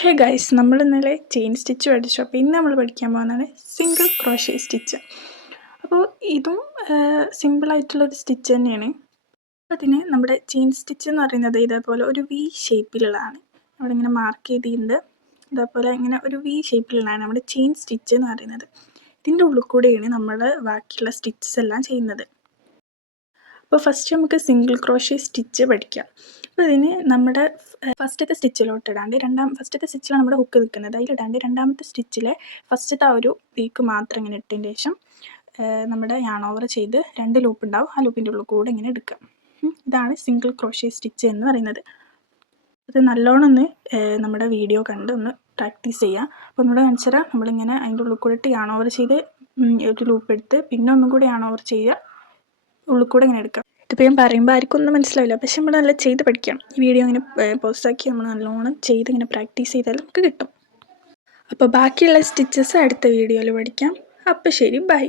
Hey guys, നമ്മൾ ഇന്നലെ chain stitch പഠിച്ചു. അപ്പോൾ ഇന്ന് നമ്മൾ പഠിക്കാൻ പോകുന്നതാണ് സിംഗിൾ ക്രോഷേ സ്റ്റിച്ച്. അപ്പോൾ ഇതും സിമ്പിളായിട്ടുള്ളൊരു സ്റ്റിച്ച് തന്നെയാണ്. അതിന് നമ്മുടെ ചെയിൻ സ്റ്റിച്ച് എന്ന് പറയുന്നത് ഇതേപോലെ ഒരു വി ഷേപ്പിലുള്ളതാണ്. അവിടെ ഇങ്ങനെ മാർക്ക് ചെയ്തിട്ടുണ്ട്. ഇതേപോലെ ഇങ്ങനെ ഒരു വി ഷേപ്പിലുള്ളതാണ് നമ്മുടെ ചെയിൻ സ്റ്റിച്ച് എന്ന് പറയുന്നത്. ഇതിൻ്റെ ഉള്ളിൽ കൂടെയാണ് നമ്മൾ ബാക്കിയുള്ള സ്റ്റിച്ചസ് എല്ലാം ചെയ്യുന്നത്. അപ്പോൾ ഫസ്റ്റ് നമുക്ക് സിംഗിൾ ക്രോഷേ സ്റ്റിച്ച് പഠിക്കാം. അപ്പോൾ ഇതിന് നമ്മുടെ ഫസ്റ്റത്തെ സ്റ്റിച്ചിലോട്ട് ഇടാണ്ട് ഫസ്റ്റത്തെ സ്റ്റിച്ചിലാണ് നമ്മുടെ ഹുക്ക് നിൽക്കുന്നത്. അതിലിടാണ്ട് രണ്ടാമത്തെ സ്റ്റിച്ചിലെ ഫസ്റ്റത്തെ ആ ഒരു പീക്ക് മാത്രം ഇങ്ങനെ ഇട്ടതിന് ശേഷം നമ്മുടെ യാൺ ഓവർ ചെയ്ത് 2 ലൂപ്പ് ഉണ്ടാവും. ആ ലൂപ്പിൻ്റെ ഉള്ളിൽ കൂടെ ഇങ്ങനെ എടുക്കുക. ഇതാണ് സിംഗിൾ ക്രോഷേ സ്റ്റിച്ച് എന്ന് പറയുന്നത്. അത് നല്ലോണം ഒന്ന് നമ്മുടെ വീഡിയോ കണ്ട് ഒന്ന് പ്രാക്ടീസ് ചെയ്യുക. അപ്പോൾ ഒന്നുകൂടെ കാണിച്ചു തരാം. നമ്മളിങ്ങനെ അതിൻ്റെ ഉള്ളിൽ കൂടെ ഇട്ട് യാൺ ഓവർ ചെയ്ത് ഒരു ലൂപ്പ് എടുത്ത് പിന്നെ ഒന്നും കൂടി യാൺ ഓവർ ചെയ്യുക, ഉള്ളിൽ കൂടെ ഇങ്ങനെ എടുക്കാം. ഇതിപ്പോൾ ഞാൻ പറയുമ്പോൾ ആർക്കും ഒന്നും മനസ്സിലാവില്ല, പക്ഷെ നമ്മൾ നല്ല ചെയ്ത് പഠിക്കാം. ഈ വീഡിയോ ഇങ്ങനെ പോസ്റ്റാക്കി നമ്മൾ നല്ലോണം ചെയ്ത് ഇങ്ങനെ പ്രാക്ടീസ് ചെയ്താൽ നമുക്ക് കിട്ടും. അപ്പോൾ ബാക്കിയുള്ള സ്റ്റിച്ചസ് അടുത്ത വീഡിയോയിൽ പഠിക്കാം. അപ്പോൾ ശരി, ബൈ.